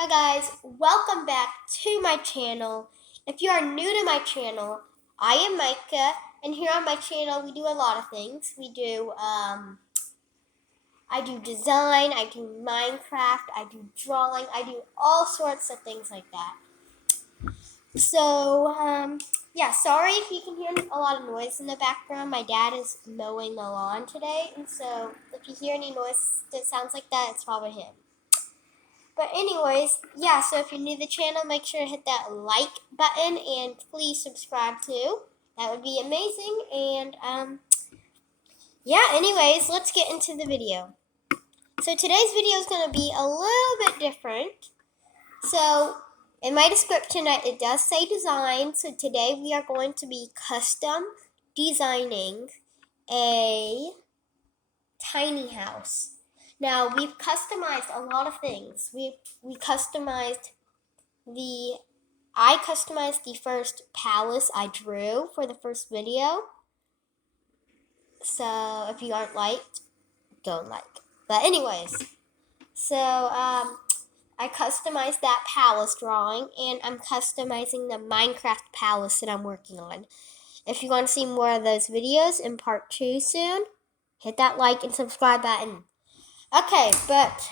Hi guys, welcome back to my channel. If you are new to my channel, I am Micah, and here on my channel we do a lot of things. I do design, I do Minecraft, I do drawing, I do all sorts of things like that. Yeah, sorry if you can hear a lot of noise in the background. My dad is mowing the lawn today, and so if you hear any noise that sounds like that, it's probably him. But anyways, yeah, so if you're new to the channel, make sure to hit that like button and please subscribe too. That would be amazing. Yeah, anyways, let's get into the video. So today's video is going to be a little bit different. So in my description, it does say design. So today we are going to be custom designing a tiny house. Now we've customized a lot of things. I customized the first palace I drew for the first video. So if you aren't liked, don't like. But anyways, I customized that palace drawing, and I'm customizing the Minecraft palace that I'm working on. If you want to see more of those videos in part 2 soon, hit that like and subscribe button. Okay, but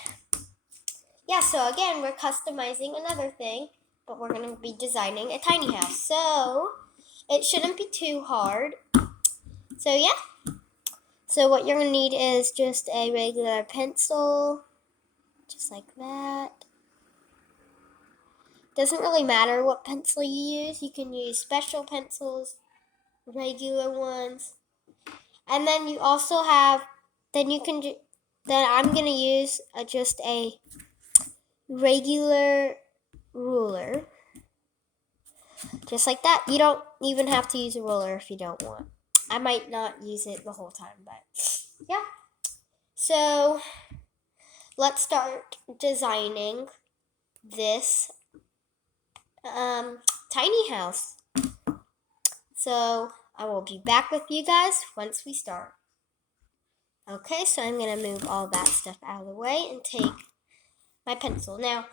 yeah, so again, we're customizing another thing, but we're going to be designing a tiny house. So it shouldn't be too hard. So yeah. So what you're going to need is just a regular pencil, just like that. Doesn't really matter what pencil you use. You can use special pencils, regular ones. And then you also have, then I'm going to use just a regular ruler. Just like that. You don't even have to use a ruler if you don't want. I might not use it the whole time, but yeah. So let's start designing this tiny house. So I will be back with you guys once we start. Okay, so I'm going to move all that stuff out of the way and take my pencil. Now,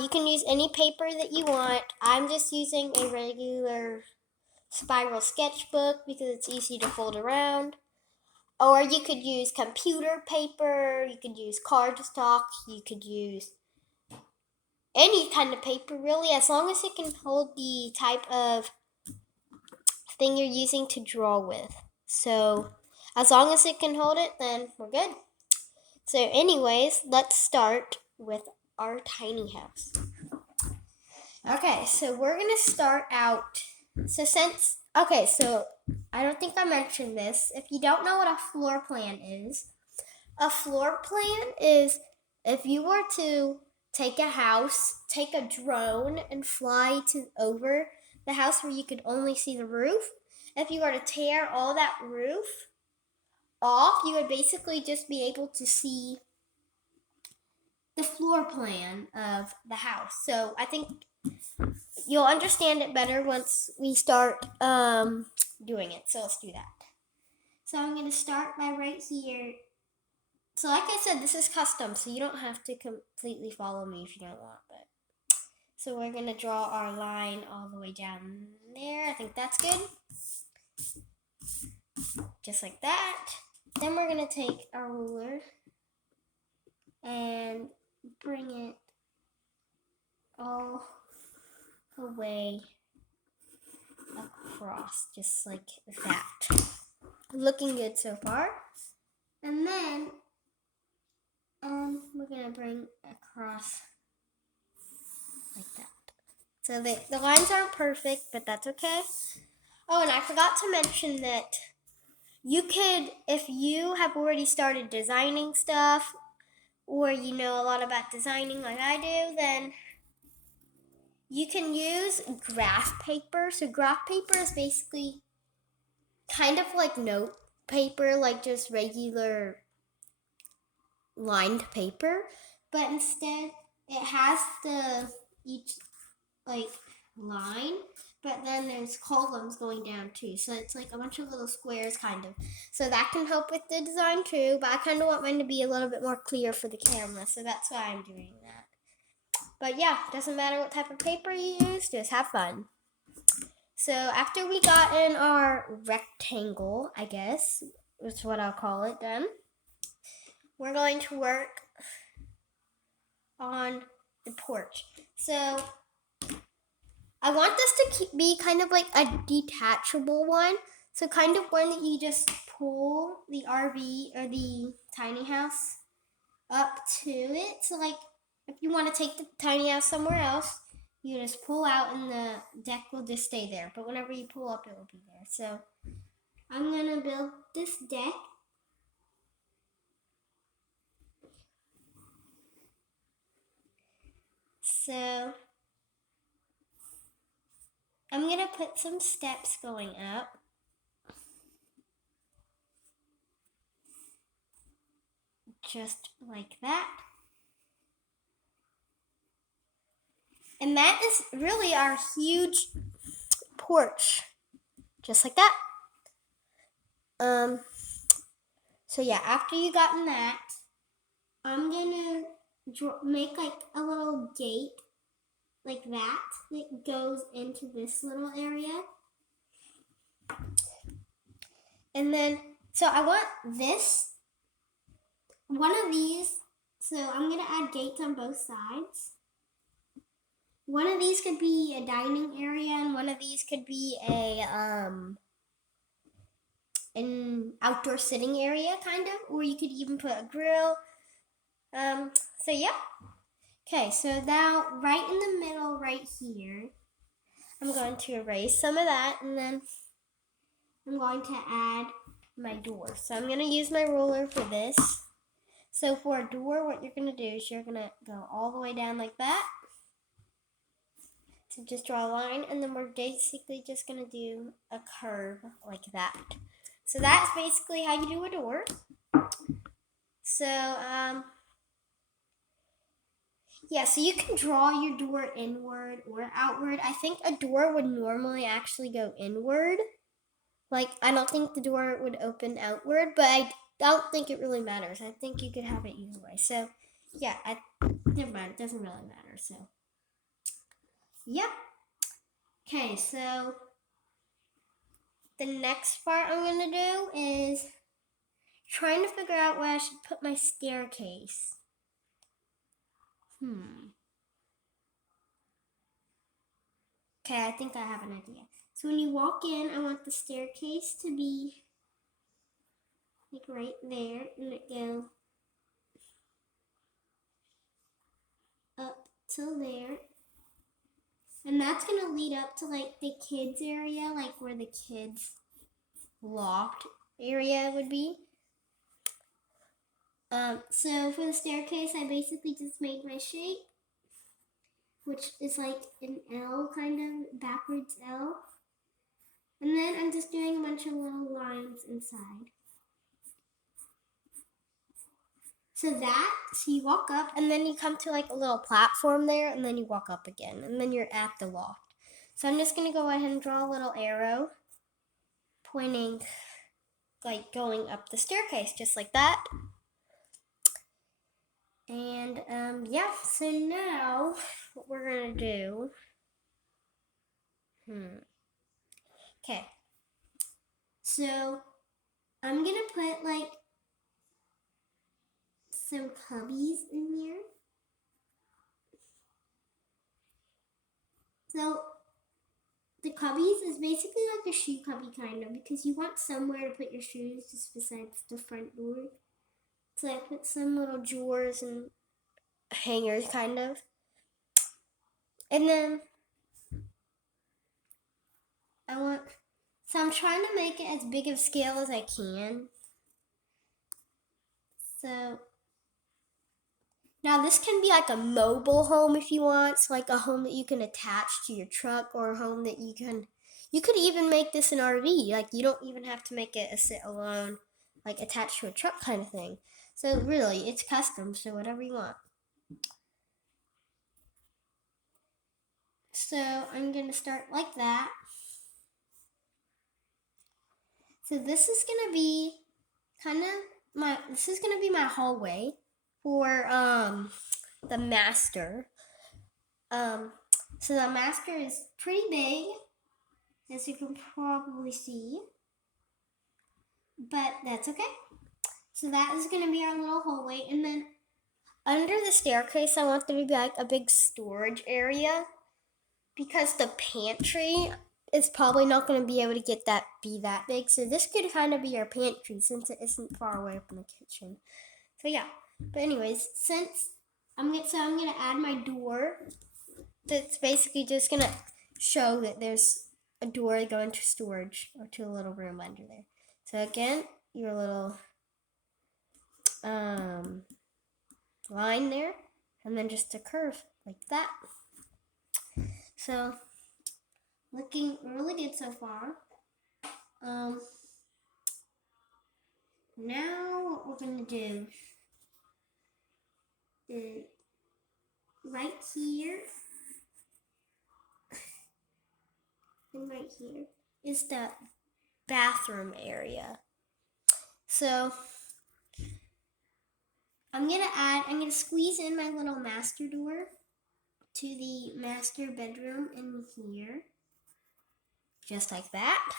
you can use any paper that you want. I'm just using a regular spiral sketchbook because it's easy to fold around. Or you could use computer paper, you could use cardstock, you could use any kind of paper really, as long as it can hold the type of thing you're using to draw with. So as long as it can hold it, then we're good. So anyways, let's start with our tiny house. Okay, so we're going to start out. So I don't think I mentioned this. If you don't know what a floor plan is if you were to take a house, take a drone and fly over the house where you could only see the roof. If you were to tear all that roof off, you would basically just be able to see the floor plan of the house. So I think you'll understand it better once we start doing it. So let's do that. So I'm going to start by right here. So like I said, this is custom, so you don't have to completely follow me if you don't want. But so we're going to draw our line all the way down there. I think that's good. Just like that. Then we're going to take our ruler and bring it all the way across, just like that. Looking good so far. And then we're going to bring across like that. So the lines aren't perfect, but that's okay. Oh, and I forgot to mention that you could, if you have already started designing stuff, or you know a lot about designing like I do, then you can use graph paper. So graph paper is basically kind of like note paper, like just regular lined paper, but instead it has each like line, but then there's columns going down too. So it's like a bunch of little squares kind of. So that can help with the design too, but I kind of want mine to be a little bit more clear for the camera, so that's why I'm doing that. But yeah, doesn't matter what type of paper you use, just have fun. So after we got in our rectangle, I guess, is what I'll call it then, we're going to work on the porch. So I want this to be kind of like a detachable one. So kind of one that you just pull the RV or the tiny house up to it. So like if you want to take the tiny house somewhere else, you just pull out and the deck will just stay there. But whenever you pull up, it will be there. So I'm going to build this deck. So I'm going to put some steps going up. Just like that. And that is really our huge porch. Just like that. So yeah, after you gotten that, I'm gonna make like a little gate like that goes into this little area. And then, so I want one of these, so I'm gonna add gates on both sides. One of these could be a dining area and one of these could be an outdoor sitting area kind of, or you could even put a grill. So yeah. Okay, so now right in the middle right here, I'm going to erase some of that and then I'm going to add my door. So I'm going to use my ruler for this. So for a door, what you're going to do is you're going to go all the way down like that. So just draw a line and then we're basically just going to do a curve like that. So that's basically how you do a door. So, yeah, so you can draw your door inward or outward. I think a door would normally actually go inward. Like, I don't think the door would open outward, but I don't think it really matters. I think you could have it either way. So, yeah, never mind. It doesn't really matter. So, yeah. Okay, so the next part I'm going to do is trying to figure out where I should put my staircase. Okay, I think I have an idea. So when you walk in, I want the staircase to be like right there, and it go up till there. And that's gonna lead up to like the kids area, like where the kids loft area would be. So for the staircase, I basically just made my shape, which is like an L kind of, backwards L. And then I'm just doing a bunch of little lines inside. So you walk up and then you come to like a little platform there and then you walk up again and then you're at the loft. So I'm just gonna go ahead and draw a little arrow pointing, like going up the staircase, just like that. And yeah, so now what we're gonna do, okay. So I'm gonna put like some cubbies in here. So the cubbies is basically like a shoe cubby kind of, because you want somewhere to put your shoes just besides the front door. So I put some little drawers and hangers kind of. And then I'm trying to make it as big of scale as I can. So now this can be like a mobile home if you want. So like a home that you can attach to your truck, or a home that you could even make this an RV. Like you don't even have to make it a sit alone, like attached to a truck kind of thing. So really, it's custom, so whatever you want. So I'm gonna start like that. So this is gonna be my hallway for the master. So the master is pretty big, as you can probably see, but that's okay. So that is going to be our little hallway, and then under the staircase, I want there to be like a big storage area because the pantry is probably not going to be able to be that big. So this could kind of be our pantry since it isn't far away from the kitchen. So yeah. But anyways, since I'm gonna add my door. That's basically just gonna show that there's a door going to storage or to a little room under there. So again, your little line there, and then just a curve like that. So looking really good so far. Now what we're gonna do is right here and right here is the bathroom area. So I'm gonna squeeze in my little master door to the master bedroom in here, just like that.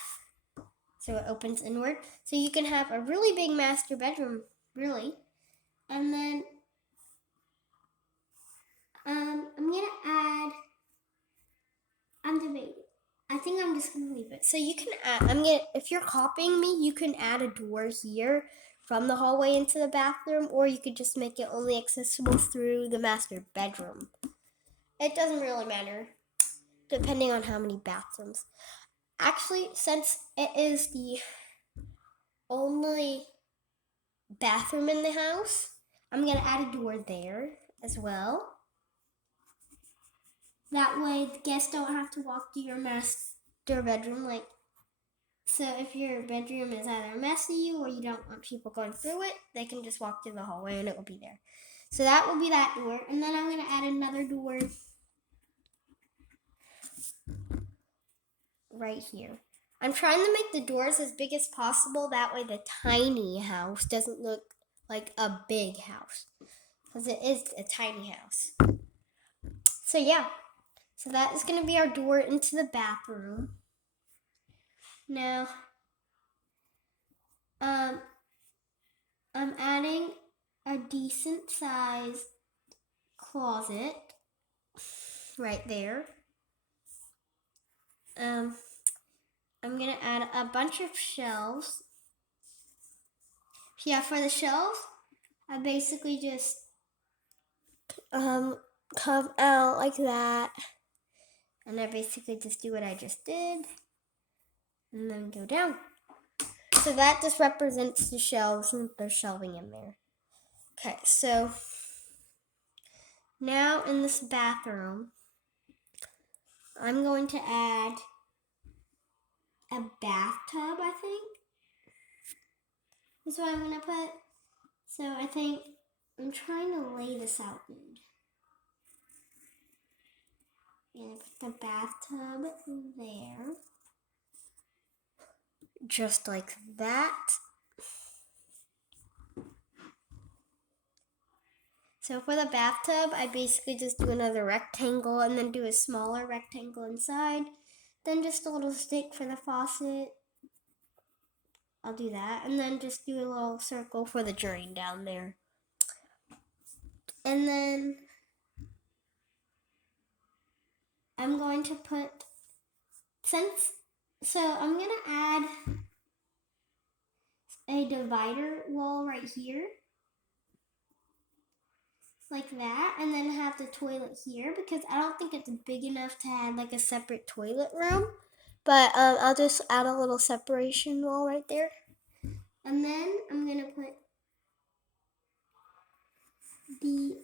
So it opens inward. So you can have a really big master bedroom, really. And then I'm debating. I think I'm just gonna leave it. So you can add, if you're copying me, you can add a door here from the hallway into the bathroom, or you could just make it only accessible through the master bedroom. It doesn't really matter, depending on how many bathrooms. Actually, since it is the only bathroom in the house, I'm gonna add a door there as well. That way the guests don't have to walk to your master bedroom. So if your bedroom is either messy or you don't want people going through it, they can just walk through the hallway and it will be there. So that will be that door. And then I'm gonna add another door right here. I'm trying to make the doors as big as possible. That way the tiny house doesn't look like a big house, because it is a tiny house. So yeah, so that is going to be our door into the bathroom. Now, I'm adding a decent sized closet right there. I'm gonna add a bunch of shelves. Yeah, for the shelves, I basically just come out like that, and I basically just do what I just did, and then go down. So that just represents the shelves, and there's shelving in there. Okay, so now in this bathroom, I'm going to add a bathtub, I think. That's what I'm going to put. So I think I'm trying to lay this out good. And put the bathtub there. Just like that. So for the bathtub, I basically just do another rectangle and then do a smaller rectangle inside. Then just a little stick for the faucet. I'll do that. And then just do a little circle for the drain down there. And then I'm going to put, I'm going to add a divider wall right here. Like that, and then have the toilet here, because I don't think it's big enough to add like a separate toilet room, but I'll just add a little separation wall right there. And then I'm gonna put the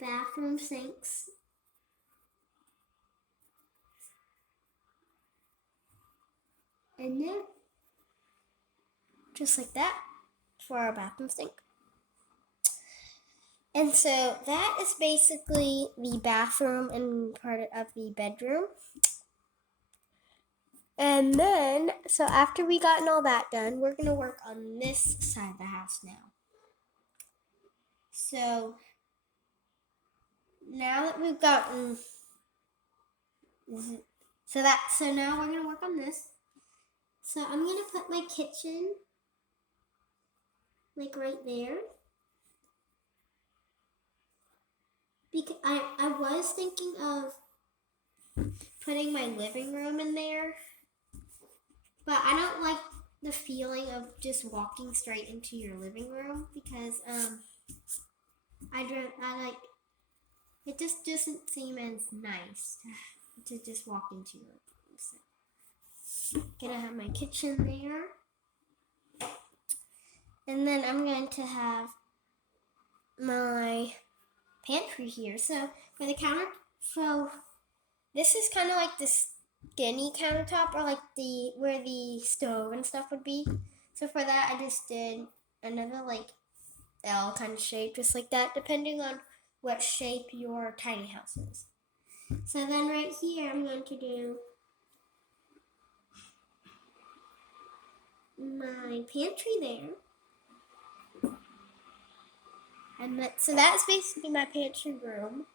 bathroom sinks in there, just like that, for our bathroom sink. And so that is basically the bathroom and part of the bedroom. And then, so after we gotten all that done, we're going to work on this side of the house now. So now that we've gotten so now we're gonna work on this. So I'm gonna put my kitchen like right there. Because I was thinking of putting my living room in there, but I don't like the feeling of just walking straight into your living room because I like it just doesn't seem as nice to just walk into your living room. So gonna have my kitchen there, and then I'm going to have my pantry here. So for the counter, so this is kind of like the skinny countertop, or like where the stove and stuff would be. So for that, I just did another like L kind of shape, just like that, depending on what shape your tiny house is. So then right here, I'm going to do my pantry there. And so that's basically my pantry room.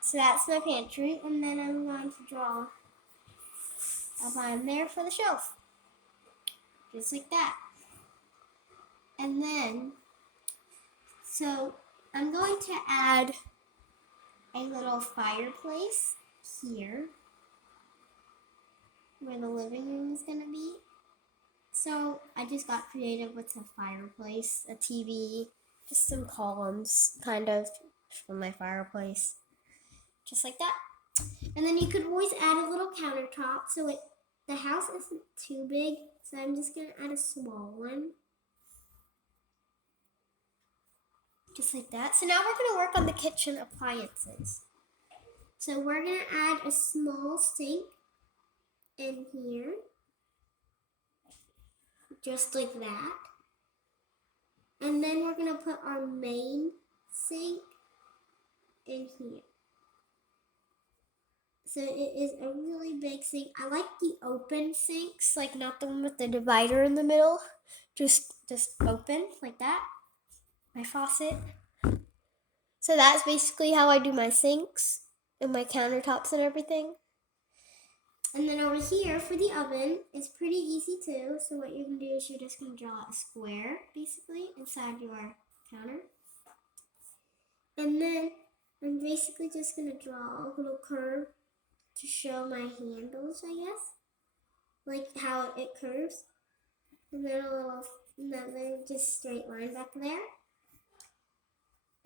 So that's my pantry, and then I'm going to draw a line there for the shelf. Just like that. And then, so I'm going to add a little fireplace here where the living room is going to be. So I just got creative with a fireplace, a TV, just some columns kind of from my fireplace. Just like that. And then you could always add a little countertop so the house isn't too big. So I'm just going to add a small one. Just like that. So now we're going to work on the kitchen appliances. So we're going to add a small sink in here. Just like that. And then we're going to put our main sink in here. So it is a really big sink. I like the open sinks, like not the one with the divider in the middle. Just open like that. My faucet. So that's basically how I do my sinks and my countertops and everything. And then over here for the oven, it's pretty easy too. So what you're going to do is you're just going to draw a square, basically, inside your counter. And then I'm basically just going to draw a little curve to show my handles, I guess. Like how it curves. And then another just straight line back there.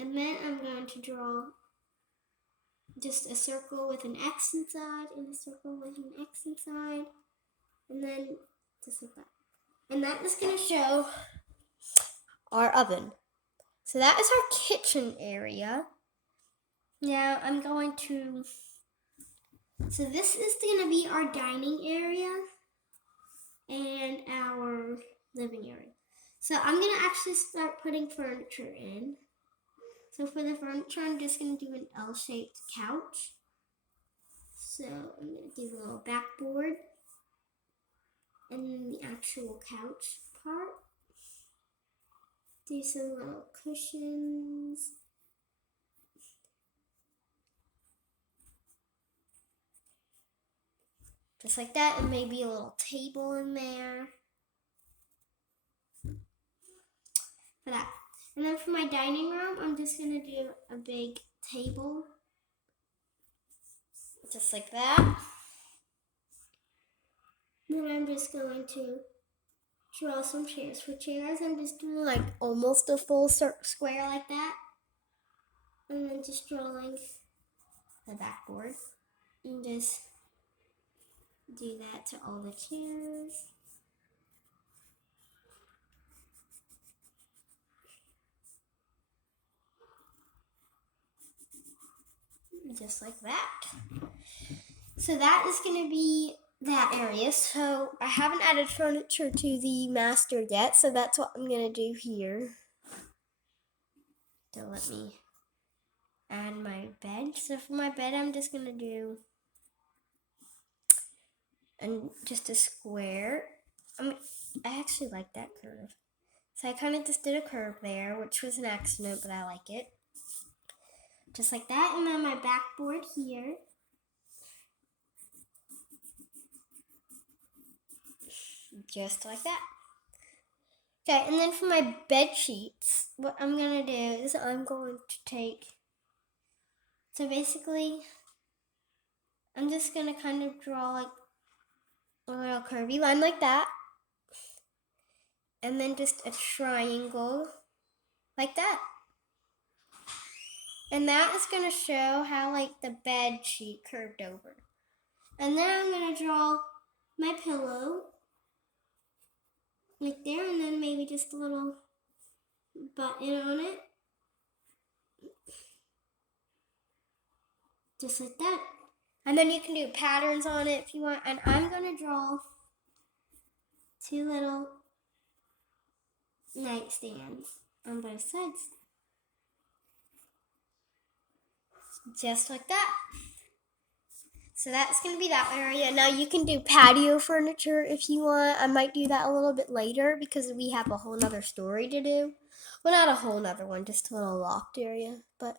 And then I'm going to draw just a circle with an X inside and a circle with an X inside. And then just like that. And that is going to show our oven. So that is our kitchen area. Now I'm going to, so this is going to be our dining area and our living area. So I'm going to actually start putting furniture in. So for the furniture, I'm just going to do an L-shaped couch. So I'm going to do a little backboard and then the actual couch part. Do some little cushions. Just like that, and maybe a little table in there. For that. And then for my dining room, I'm just going to do a big table. Just like that. Then I'm just going to draw some chairs. For chairs, I'm just doing like almost a full square like that. And then just drawing the backboard. And just do that to all the chairs. Just like that. So that is going to be that area. So I haven't added furniture to the master yet, so that's what I'm going to do here. To let me add my bed. So for my bed, I'm just going to do just a square. I actually like that curve. So I kind of just did a curve there, which was an accident, but I like it. Just like that, and then my backboard here. Just like that. Okay, and then for my bed sheets, what I'm gonna do is I'm going to take, so basically, I'm just gonna kind of draw like a little curvy line like that, and then just a triangle like that. And that is gonna show how like the bed sheet curved over. And then I'm gonna draw my pillow like there, and then maybe just a little button on it. Just like that. And then you can do patterns on it if you want. And I'm gonna draw 2 little nightstands on both sides. Just like that. So that's going to be that area. Now you can do patio furniture if you want. I might do that a little bit later because we have a whole nother story to do. Well, not a whole nother one, just a little loft area. But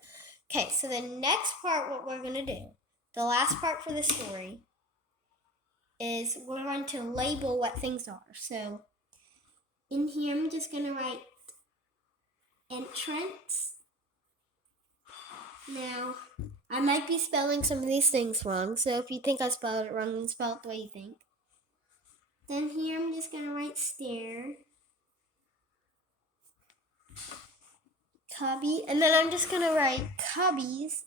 okay, so the next part, what we're going to do, the last part for the story, is we're going to label what things are. So in here, I'm just going to write entrance. Now, I might be spelling some of these things wrong, so if you think I spelled it wrong, then spell it the way you think. Then here I'm just going to write stair, cubby, and then I'm just going to write cubbies,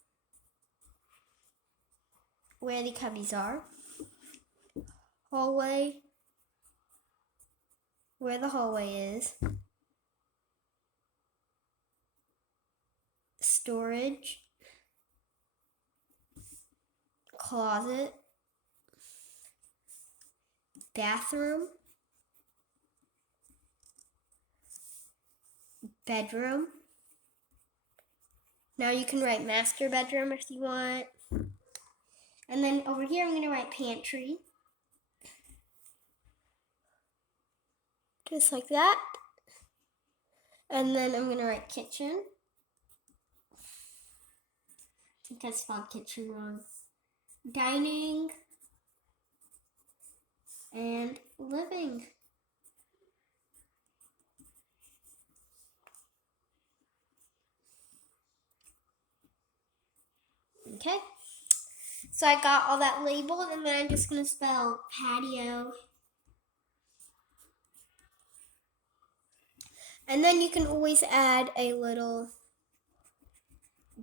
where the cubbies are, hallway, where the hallway is, storage, closet, bathroom, bedroom. Now you can write master bedroom if you want. And then over here I'm going to write pantry. Just like that. And then I'm going to write kitchen. I think I spelled kitchen wrong. Dining. And living. Okay. So I got all that labeled, and then I'm just going to spell patio. And then you can always add a little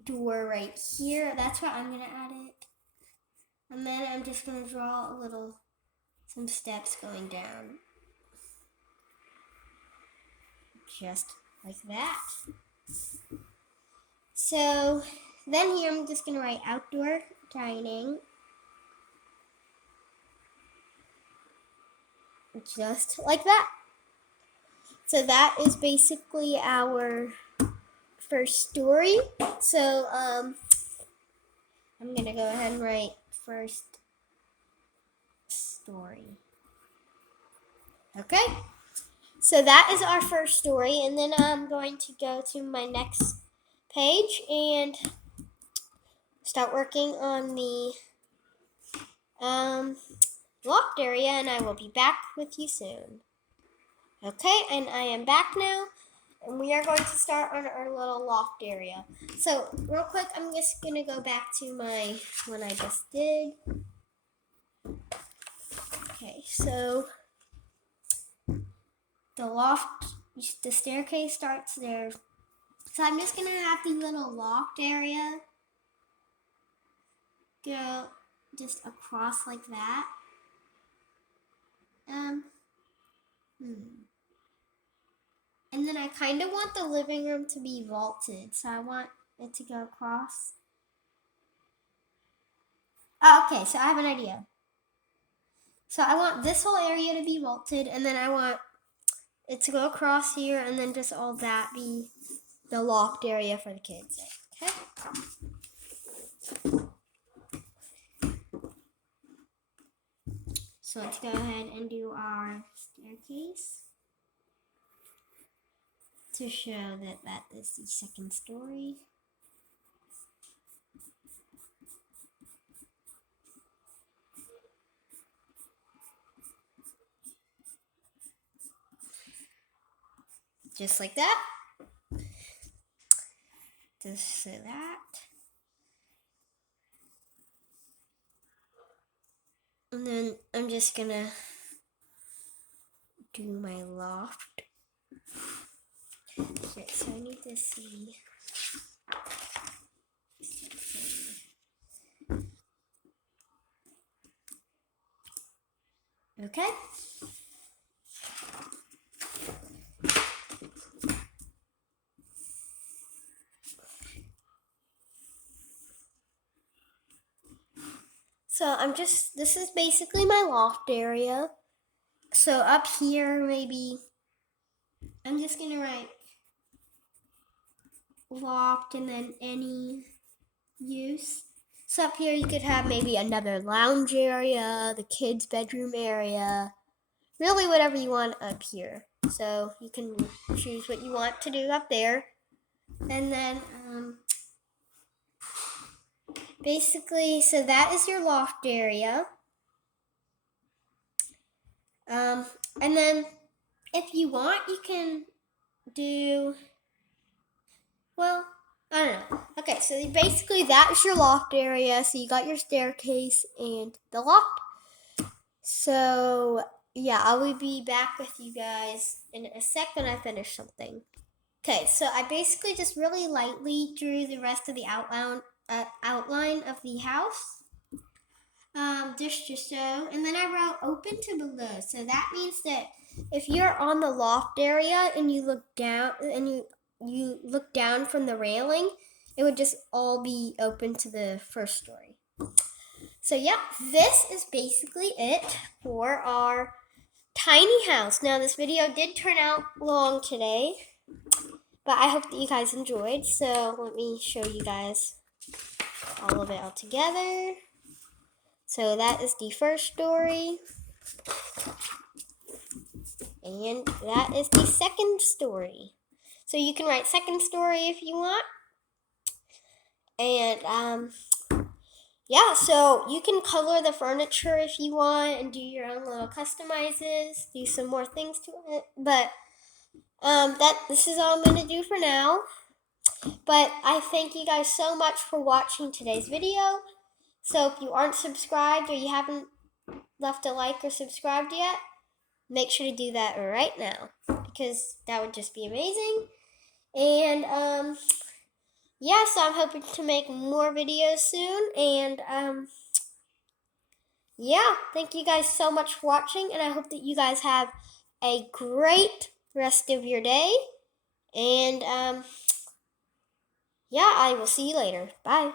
door right here. That's where I'm going to add it. And then I'm just going to draw some steps going down. Just like that. So then here I'm just going to write outdoor dining. Just like that. So that is basically our first story. So I'm going to go ahead and write first story. Okay? So that is our first story, and then I'm going to go to my next page and start working on the locked area, and I will be back with you soon. Okay, and I am back now, and we are going to start on our little loft area. So real quick, I'm just going to go back to my one I just did. Okay, so the loft, the staircase starts there. So I'm just going to have the little loft area go just across like that. And then I kind of want the living room to be vaulted, so I want it to go across. Oh, okay, so I have an idea. So I want this whole area to be vaulted, and then I want it to go across here, and then just all that be the locked area for the kids. Okay? So let's go ahead and do our staircase to show that is the second story. just like that. Just like that. And then I'm just gonna do my loft. Okay, so I need to see. Okay. So this is basically my loft area. So up here, maybe, I'm just gonna write loft and then any use. So up here you could have maybe another lounge area, the kids' bedroom area, really whatever you want up here. So you can choose what you want to do up there. And then basically, so that is your loft area. And then if you want, you can do, well, I don't know. Okay, so basically that's your loft area. So you got your staircase and the loft. So yeah, I will be back with you guys in a sec when I finish something. Okay, so I basically just really lightly drew the rest of the outline of the house. Just so, and then I wrote open to below. So that means that if you're on the loft area and you look down and you look down from the railing, it would just all be open to the first story. So yeah, this is basically it for our tiny house. Now this video did turn out long today, but I hope that you guys enjoyed. So let me show you guys all of it all together. So that is the first story. And that is the second story. So you can write second story if you want. And yeah, so you can color the furniture if you want and do your own little customizes, do some more things to it. But this is all I'm going to do for now. But I thank you guys so much for watching today's video. So if you aren't subscribed or you haven't left a like or subscribed yet, make sure to do that right now because that would just be amazing. And yeah, so I'm hoping to make more videos soon. And yeah, thank you guys so much for watching, and I hope that you guys have a great rest of your day. And yeah, I will see you later. Bye.